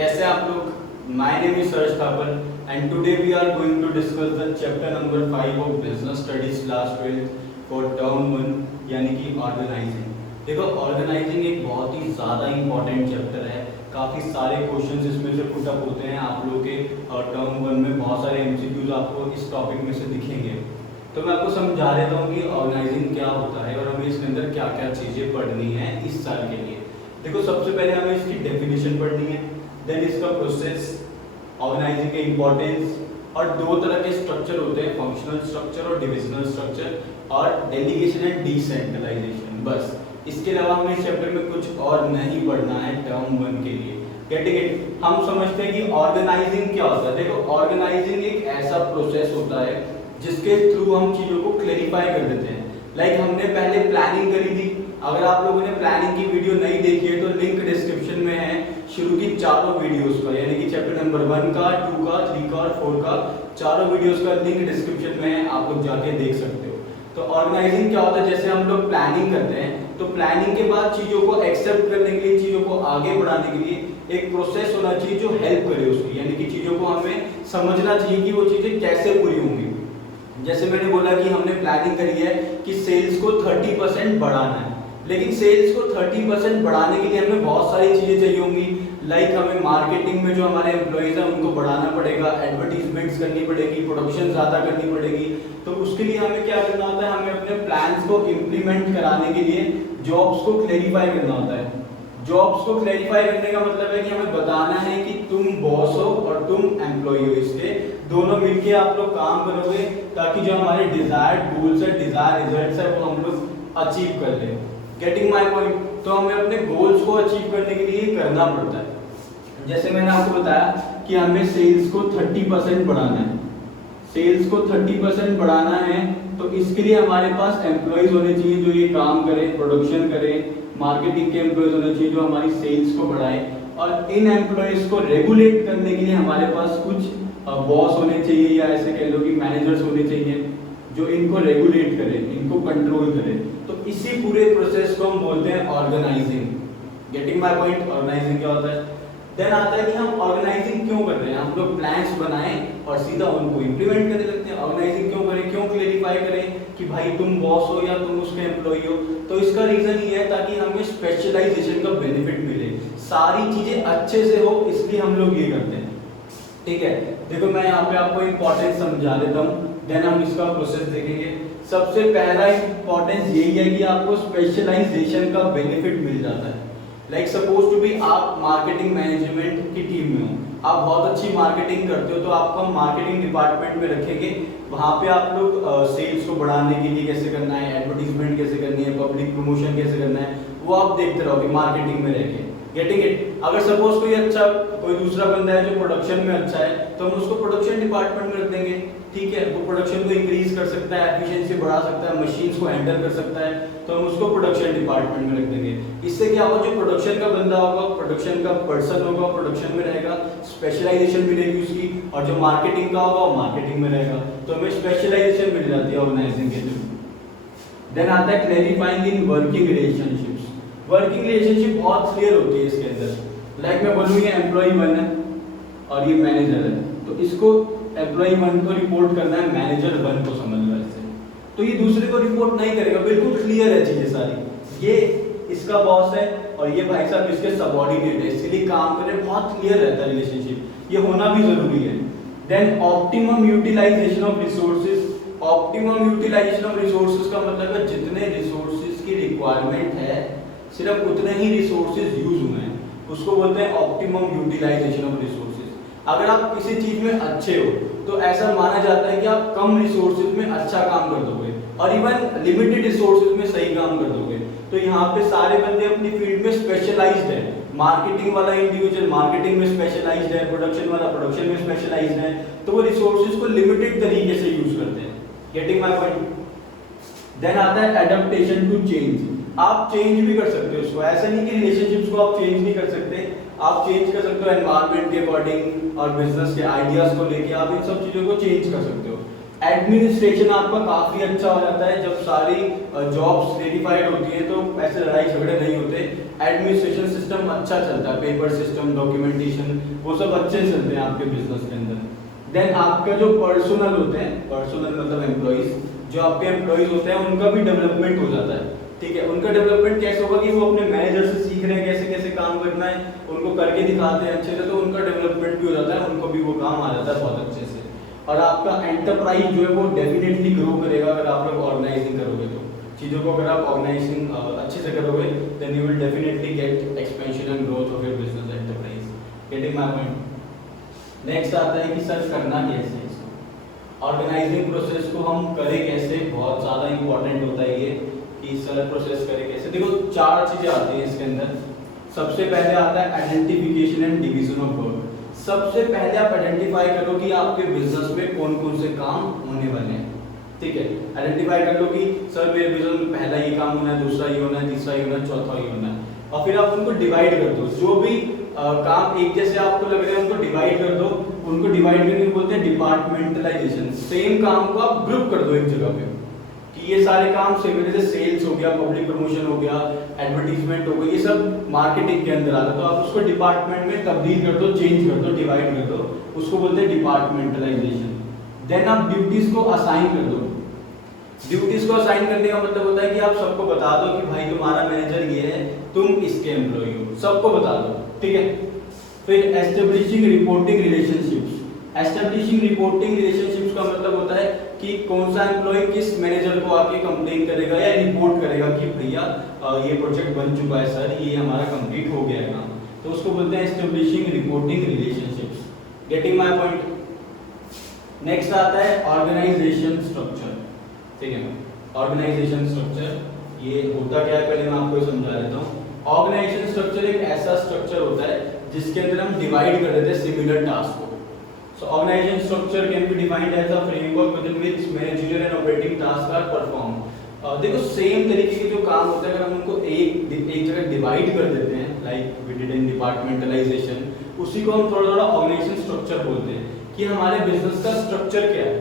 कैसे आप लोग? My name is Sarj Thapar and today we are going to discuss the chapter number 5 of business studies class 12 for term 1 यानी कि organising. देखो, organising एक बहुत ही ज़्यादा इंपॉर्टेंट चैप्टर है। काफ़ी सारे क्वेश्चंस इसमें से पुट अप होते हैं आप लोगों के टर्म 1 में। बहुत सारे एमसीक्यूज आपको इस टॉपिक में से दिखेंगे। तो मैं आपको समझा देता हूँ कि ऑर्गेनाइजिंग क्या होता है और हमें इसके अंदर क्या क्या चीज़ें पढ़नी है इस साल के लिए। देखो, सबसे पहले हमें इसकी डेफिनेशन पढ़नी है, देन इसका प्रोसेस, ऑर्गेनाइजिंग के इंपॉर्टेंस, और दो तरह के स्ट्रक्चर होते हैं, फंक्शनल स्ट्रक्चर और डिविजनल स्ट्रक्चर, और डेलीगेशन एंड डिसेंट्रलाइजेशन। बस इसके अलावा हमें इस चैप्टर में कुछ और नहीं पढ़ना है टर्म 1 के लिए। Getting it? हम समझते हैं कि ऑर्गेनाइजिंग क्या होता है। देखो, ऑर्गेनाइजिंग एक ऐसा प्रोसेस होता है जिसके थ्रू हम चीज़ों को क्लेरिफाई कर देते हैं। लाइक हमने पहले प्लानिंग करी थी। अगर आप लोगों ने प्लानिंग की वीडियो नहीं देखी है तो लिंक डिस्क्रिप्शन में है शुरू की चारों वीडियोस का, यानी कि चैप्टर नंबर 1 का, 2 का, 3 का और 4 का चारों वीडियोस का लिंक डिस्क्रिप्शन में है, आप लोग जाके देख सकते हो। तो ऑर्गेनाइजिंग क्या होता है? जैसे हम लोग प्लानिंग करते हैं तो प्लानिंग के बाद चीज़ों को एक्सेप्ट करने के लिए, चीज़ों को आगे बढ़ाने के लिए एक प्रोसेस होना चाहिए जो हेल्प करे उसकी, यानी कि चीज़ों को हमें समझना चाहिए कि वो चीज़ें कैसे पूरी होंगी। जैसे मैंने बोला कि हमने प्लानिंग करी है कि सेल्स को 30% बढ़ाना है, लेकिन सेल्स को 30% बढ़ाने के लिए हमें बहुत सारी चीज़ें चाहिए होंगी। लाइक हमें मार्केटिंग में जो हमारे एम्प्लॉइज हैं उनको बढ़ाना पड़ेगा, एडवर्टीजमेंट्स करनी पड़ेगी, प्रोडक्शन ज़्यादा करनी पड़ेगी। तो उसके लिए हमें क्या करना होता है? हमें अपने प्लान्स को इम्प्लीमेंट कराने के लिए जॉब्स को क्लेरिफाई करना होता है। जॉब्स को क्लेरिफाई करने का मतलब है कि हमें बताना है कि तुम बॉस हो और तुम एम्प्लॉय हो, इसके दोनों मिलके आप लोग काम करोगे ताकि जो हमारे डिजायर्ड गोल्स है, डिजायर्ड रिजल्ट्स है वो हम लोग अचीव कर लें। Getting my point? तो हमें अपने गोल्स को अचीव करने के लिए करना पड़ता है। जैसे मैंने आपको बताया कि हमें सेल्स को 30% बढ़ाना है। सेल्स को 30% बढ़ाना है तो इसके लिए हमारे पास एम्प्लॉइज होने चाहिए जो ये काम करें, प्रोडक्शन करें, मार्केटिंग के एम्प्लॉइज होने चाहिए जो हमारी सेल्स को बढ़ाएं, और इन एम्प्लॉइज को रेगुलेट करने के लिए हमारे पास कुछ बॉस होने चाहिए, या ऐसे कह लो कि मैनेजर्स होने चाहिए जो इनको रेगुलेट करें, इनको कंट्रोल करें। तो इसी पूरे प्रोसेस को हम बोलते हैं organising. Getting my point? Organising क्या होता है? देन आता है कि हम ऑर्गेनाइजिंग क्यों कर रहे हैं। हम लोग प्लान्स बनाएं और सीधा उनको इंप्लीमेंट करने लगते हैं। ऑर्गेनाइजिंग क्यों करें, क्यों क्लेरिफाई करें कि भाई तुम बॉस हो या तुम उसके एम्प्लॉय हो? तो इसका रीजन ये है ताकि हमें स्पेशलाइजेशन का बेनिफिट मिले, सारी चीजें अच्छे से हो, इसलिए हम लोग ये करते हैं। ठीक है, देखो मैं यहाँ पे आपको इंपॉर्टेंस समझा देता हूँ, देन हम इसका प्रोसेस देखेंगे। सबसे पहला इंपॉर्टेंस यही है कि आपको स्पेशलाइजेशन का बेनिफिट मिल जाता है। लाइक सपोज टू बी आप मार्केटिंग मैनेजमेंट की टीम में हो, आप बहुत अच्छी मार्केटिंग करते हो, तो आपको हम मार्केटिंग डिपार्टमेंट में रखेंगे। वहाँ पे आप लोग सेल्स को बढ़ाने के लिए कैसे करना है, एडवर्टीजमेंट कैसे करनी है, पब्लिक प्रमोशन कैसे करना है, वो आप देखते रहोगे मार्केटिंग में रह के। Getting it? अगर सपोज कोई दूसरा बंदा है जो प्रोडक्शन में अच्छा है तो हम उसको प्रोडक्शन डिपार्टमेंट में रख देंगे। ठीक है, वो प्रोडक्शन को इंक्रीज कर सकता है, एफिशिएंसी बढ़ा सकता है, मशीन्स को हैंडल कर सकता है, तो हम उसको प्रोडक्शन डिपार्टमेंट में रख देंगे। इससे क्या होगा? जो प्रोडक्शन का बंदा होगा, प्रोडक्शन का पर्सन होगा, प्रोडक्शन में रहेगा, स्पेशलाइजेशन मिलेगी उसकी, और जो मार्केटिंग का होगा वो मार्केटिंग में रहेगा। तो हमें स्पेशलाइजेशन मिल जाती है ऑर्गेनाइजिंग के थ्रू। देन आता है clarifying in working relationships. Working relationship बहुत क्लियर होती है इसके अंदर। लाइक मैं बोलूँ ये एम्प्लॉय 1 है और ये मैनेजर है, तो इसको एम्प्लॉय 1 को रिपोर्ट करना है मैनेजर 1 को, समझ लो ऐसे। तो ये दूसरे को रिपोर्ट नहीं करेगा, बिल्कुल क्लियर है चीजें सारी। ये इसका बॉस है और ये भाई साहब इसके सबऑर्डिनेट है, इसलिए काम कर रहे हैं, बहुत क्लियर रहता है रिलेशनशिप, ये होना भी जरूरी है। Then optimum utilisation of resources. Optimum utilisation of resources का मतलब है जितने रिसोर्सेज की रिक्वायरमेंट है सिर्फ उतने ही रिसोर्सेज यूज हुए हैं, उसको बोलते हैं ऑप्टिमम यूटिलाइजेशन ऑफ रिसोर्सेज। अगर आप किसी चीज में अच्छे हो तो ऐसा माना जाता है कि आप कम रिसोर्सेज में अच्छा काम कर दोगे और इवन लिमिटेड रिसोर्सेज में सही काम कर दोगे। तो यहाँ पे सारे बंदे अपनी फील्ड में स्पेशलाइज्ड है। मार्केटिंग वाला इंडिविजुअल मार्केटिंग में स्पेशलाइज्ड है, प्रोडक्शन वाला प्रोडक्शन में स्पेशलाइज्ड है, तो वो रिसोर्सेज को लिमिटेड तरीके से यूज करते हैं। Getting my point? देन आता है एडेप्टेशन टू चेंज। आप चेंज भी कर सकते हो उसको, ऐसा नहीं कि रिलेशनशिप्स को आप चेंज नहीं कर सकते, आप चेंज कर सकते हो एनवायरनमेंट के अकॉर्डिंग और बिजनेस के आइडियाज को लेके आप इन सब चीजों को चेंज कर सकते हो। एडमिनिस्ट्रेशन आपका काफी अच्छा हो जाता है जब सारी जॉब्स रेटिफाइड होती हैं, तो ऐसे लड़ाई झगड़े नहीं होते। एडमिनिस्ट्रेशन सिस्टम अच्छा चलता है, पेपर सिस्टम, डॉक्यूमेंटेशन, वो सब अच्छे चलते हैं आपके बिजनेस के अंदर। देन आपका जो पर्सनल होते हैं, पर्सनल मतलब एम्प्लॉइज, जो आपके एम्प्लॉइज होते हैं उनका भी डेवलपमेंट हो जाता है। ठीक है, उनका डेवलपमेंट कैसे होगा कि वो अपने मैनेजर से सीख रहे हैं कैसे कैसे काम करना है, उनको करके दिखाते हैं अच्छे से, तो उनका डेवलपमेंट भी हो जाता है, उनको भी वो काम आ जाता है बहुत अच्छे से। और आपका एंटरप्राइज जो है वो डेफिनेटली ग्रो करेगा अगर आप लोग ऑर्गेनाइजिंग करोगे तो। चीज़ों को अगर आप ऑर्गेनाइजिंग अच्छे से करोगे then you will definitely get expansion and growth of your business enterprise. Getting my point? Next आता है कि सर करना कैसे है इसको, ऑर्गेनाइजिंग प्रोसेस को हम करें कैसे, बहुत ज़्यादा इंपॉर्टेंट होता है ये कि सर प्रोसेस करें कैसे। देखो 4 चीज़ें आती हैं इसके अंदर। सबसे पहले आता है identification and division of work. सबसे पहले आप आइडेंटिफाई करो कि आपके बिजनेस में कौन कौन से काम होने वाले हैं। ठीक है, आइडेंटिफाई कर लो कि सर मेरे बिजनेस में पहला ये काम होना है, दूसरा ये होना है, तीसरा ये होना है, चौथा ये होना है। और फिर आप उनको डिवाइड कर दो, जो भी काम एक जैसे आपको लग रहे हैं उनको डिवाइड कर दो। उनको डिवाइड करने को बोलते हैं डिपार्टमेंटलाइजेशन। सेम काम को आप ग्रुप कर दो एक जगह पे कि ये सारे काम सेम, जैसे सेल्स हो गया, पब्लिक प्रमोशन हो गया, एडवर्टीजमेंट हो गया, ये सब मार्केटिंग के अंदर आता है। तो आप उसको डिपार्टमेंट में तब्दील कर दो, चेंज कर दो, डिवाइड कर दो, उसको बोलते हैं डिपार्टमेंटलाइजेशन। देन आप ड्यूटीज को असाइन कर दो। ड्यूटीज को असाइन करने का मतलब होता है कि आप सबको बता दो कि भाई तुम्हारा मैनेजर ये है, तुम इसके एम्प्लॉय हो, सबको बता दो। ठीक है, फिर establishing reporting relationships. Establishing reporting relationships का मतलब होता है कि कौन सा एम्प्लॉय किस मैनेजर को आके कंप्लेन करेगा या रिपोर्ट करेगा कि भैया ये प्रोजेक्ट बन चुका है सर, ये हमारा कंप्लीट हो गया है काम, तो उसको बोलते हैं establishing reporting relationships. Getting my point? Next आता है ऑर्गेनाइजेशन स्ट्रक्चर। ठीक है, ऑर्गेनाइजेशन स्ट्रक्चर ये होता क्या है पहले मैं आपको समझा देता हूँ। ऑर्गेनाइजेशन स्ट्रक्चर एक ऐसा स्ट्रक्चर होता है जिसके अंदर हम डिवाइड कर देते हैं सिमिलर टास्क को। So organization structure can be defined as a framework within which managerial and operating tasks are performed. देखो सेम तरीके के जो काम होते हैं अगर हम उनको एक जगह डिवाइड कर देते हैं, like we did in departmentalisation, उसी को हम थोड़ा थोड़ा ऑर्गेनाइजेशन स्ट्रक्चर बोलते हैं कि हमारे बिजनेस का स्ट्रक्चर क्या है,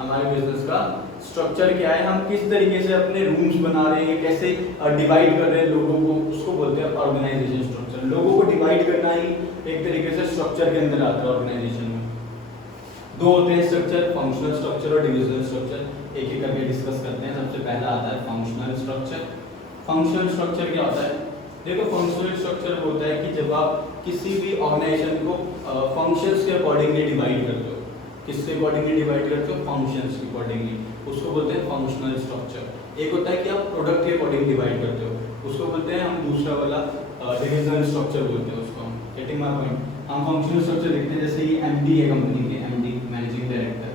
हमारे बिजनेस का स्ट्रक्चर क्या है, हम किस तरीके से अपने रूम्स बना रहे हैं, कैसे डिवाइड कर रहे हैं लोगों को, उसको बोलते हैं ऑर्गेनाइजेशन स्ट्रक्चर। लोगों को डिवाइड करना ही एक तरीके से स्ट्रक्चर के अंदर आता है ऑर्गेनाइजेशन में। दो होते हैं स्ट्रक्चर, फंक्शनल स्ट्रक्चर और डिविजनल स्ट्रक्चर। एक एक करके डिस्कस करते हैं। सबसे पहला आता है फंक्शनल स्ट्रक्चर। फंक्शनल स्ट्रक्चर क्या होता है? देखो फंक्शनल स्ट्रक्चर होता है कि जब आप किसी भी ऑर्गेनाइजेशन को फंक्शंस के अकॉर्डिंगली डिवाइड करते हो। किसके अकॉर्डिंगली डिवाइड करते हो? फंक्शंस के अकॉर्डिंगली, उसको बोलते हैं फंक्शनल स्ट्रक्चर। एक होता है कि आप प्रोडक्ट के अकॉर्डिंग डिवाइड करते हो, उसको बोलते हैं हम दूसरा वाला डिविजनल स्ट्रक्चर बोलते हैं उसको हम। Getting my point? हम फंक्शनल स्ट्रक्चर देखते हैं, जैसे ये एमडी है कंपनी के, एमडी मैनेजिंग डायरेक्टर।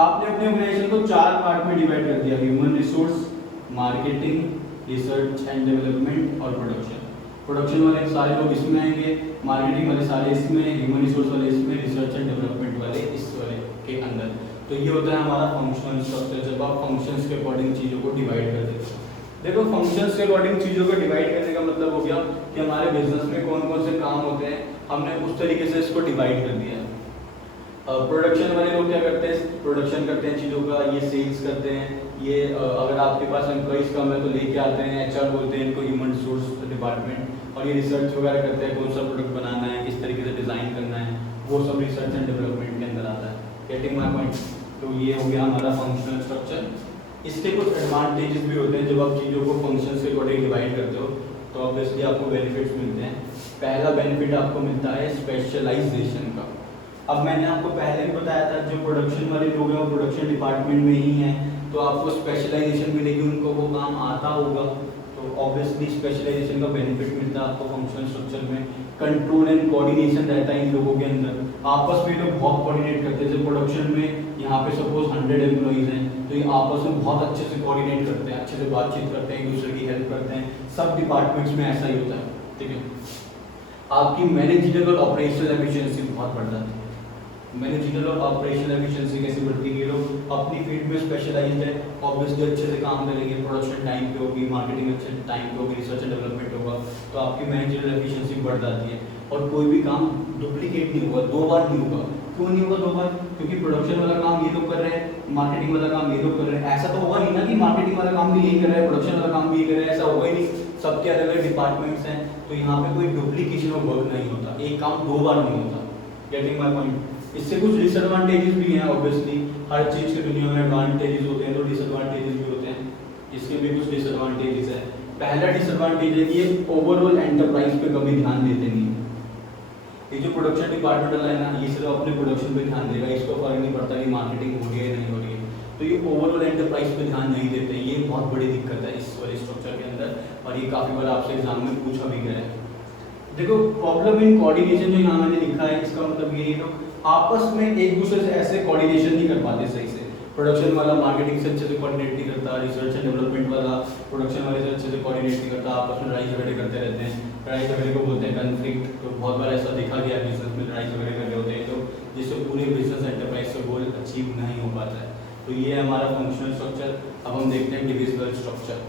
आपने अपने ऑर्गेनाइजेशन को 4 पार्ट में डिवाइड कर दिया, human resource, marketing, research and development और प्रोडक्शन। प्रोडक्शन वाले सारे लोग इसमें आएंगे, मार्केटिंग वाले सारे इसमें, ह्यूमन रिसोर्स वाले इसमें, रिसर्च एंड डेवलपमेंट वाले इस वाले के अंदर। तो ये होता है हमारा फंक्शनल स्ट्रक्चर, जब आप फंक्शंस के अकॉर्डिंग चीज़ों को डिवाइड कर देते हो। देखो फंक्शंस के अकॉर्डिंग चीज़ों को डिवाइड करने का मतलब हो गया कि हमारे बिजनेस में कौन कौन से काम होते हैं, हमने उस तरीके से इसको डिवाइड कर दिया है। प्रोडक्शन वाले लोग क्या करते हैं? प्रोडक्शन करते हैं चीज़ों का, ये सेल्स करते हैं, ये अगर आपके पास एम्प्लॉइज कम है तो लेके आते हैं, एचआर बोलते हैं इनको, ह्यूमन रिसोर्स डिपार्टमेंट। और ये रिसर्च वगैरह करते हैं, कौन सा प्रोडक्ट बनाना है, किस तरीके से डिज़ाइन करना है, वो सब रिसर्च एंड डेवलपमेंट के अंदर आता है। Getting my point? तो ये हो गया हमारा फंक्शनल स्ट्रक्चर। इसके कुछ एडवांटेजेस भी होते हैं जब आप चीज़ों को फंक्शंस के अकॉर्डिंग डिवाइड करते हो, तो ऑब्वियसली आपको बेनिफिट्स मिलते हैं। पहला बेनिफिट आपको मिलता है स्पेशलाइजेशन का। अब मैंने आपको पहले भी बताया था, जो प्रोडक्शन वाले लोग हैं वो प्रोडक्शन डिपार्टमेंट में ही हैं, तो आपको स्पेशलाइजेशन मिलेगी, उनको वो काम आता होगा, तो ऑब्वियसली स्पेशलाइजेशन का बेनिफिट मिलता है आपको फंक्शनल स्ट्रक्चर में। कंट्रोल एंड कोऑर्डिनेशन रहता है इन लोगों के अंदर, आपस में लोग बहुत कोऑर्डिनेट करते हैं। जैसे प्रोडक्शन में यहाँ पे सपोज 100 एम्प्लॉइज हैं, तो ये आपस में बहुत अच्छे से कोऑर्डिनेट करते हैं, अच्छे से बातचीत करते हैं, एक दूसरे की हेल्प करते हैं। सब डिपार्टमेंट्स में ऐसा ही होता है। ठीक है, आपकी मैनेजरियल और ऑपरेशनल एफिशिएंसी बहुत बढ़ जाती है। मैनेजरियल और ऑपरेशनल एफिशिएंसी कैसे बढ़ती है? लोग अपनी फील्ड में स्पेशलाइज्ड है, ऑब्वियसली अच्छे से काम करेंगे, प्रोडक्शन टाइम पे होगी, मार्केटिंग अच्छे टाइम पे होगी, रिसर्च एंड डेवलपमेंट होगा, तो आपकी मैनेजरियल एफिशिएंसी बढ़ जाती है। और कोई भी काम डुप्लीकेट नहीं होगा, 2 बार नहीं होगा, क्यों नहीं होगा 2 बार? क्योंकि प्रोडक्शन वाला काम ये लोग कर रहे हैं, मार्केटिंग वाला काम ये लोग कर रहे हैं। ऐसा तो होगा नहीं ना कि मार्केटिंग वाला काम भी यही कर रहा है, प्रोडक्शन वाला काम भी यही कर रहा है, ऐसा होगा ही नहीं। सबके अलग अलग डिपार्टमेंट्स हैं, तो यहाँ पे कोई डुप्लीकेशन ऑफ वर्क नहीं होता, एक काम 2 बार नहीं होता। Getting my point? इससे कुछ डिसएडवांटेजेस भी हैं ऑब्वियसली, हर चीज़ की दुनिया में एडवांटेजेस होते हैं तो डिसएडवांटेजेस भी होते हैं, इसके भी कुछ डिसएडवांटेजेस है। पहला डिसएडवांटेज है कि ये ओवरऑल एंटरप्राइज पे कभी ध्यान देते नहीं। ये जो प्रोडक्शन डिपार्टमेंट वाला है ना, ये सिर्फ अपने प्रोडक्शन पे ध्यान देगा, इसको फर्क नहीं पड़ता कि मार्केटिंग हो रही है या नहीं हो रही है। तो ये ओवरऑल एंटरप्राइज पे ध्यान नहीं देते, ये बहुत बड़ी दिक्कत है इस वाले स्ट्रक्चर के अंदर, और ये काफ़ी बार आपसे एग्जाम में पूछा भी गया है। देखो, प्रॉब्लम इन कोऑर्डिनेशन जो यहाँ मैंने लिखा है, इसका मतलब ये है आपस में एक दूसरे से ऐसे कोऑर्डिनेशन नहीं कर पाते सही से। प्रोडक्शन वाला मार्केटिंग से अच्छे से कोऑर्डिनेट नहीं करता, रिसर्च एंड डेवलपमेंट वाला प्रोडक्शन वाले से अच्छे से कोऑर्डिनेट नहीं करता, आपस में लड़ाई झगड़े करते रहते हैं। लड़ाई झगड़े को बोलते हैं कन्फ्लिक्ट। तो बहुत बार ऐसा देखा गया बिजनेस में लड़ाई झगड़े कर रहे होते हैं, तो जिससे पूरे बिजनेस एंटरप्राइज का गोल अचीव नहीं हो पाता है। तो ये है हमारा फंक्शनल स्ट्रक्चर। अब हम देखते हैं डिविजिबल स्ट्रक्चर।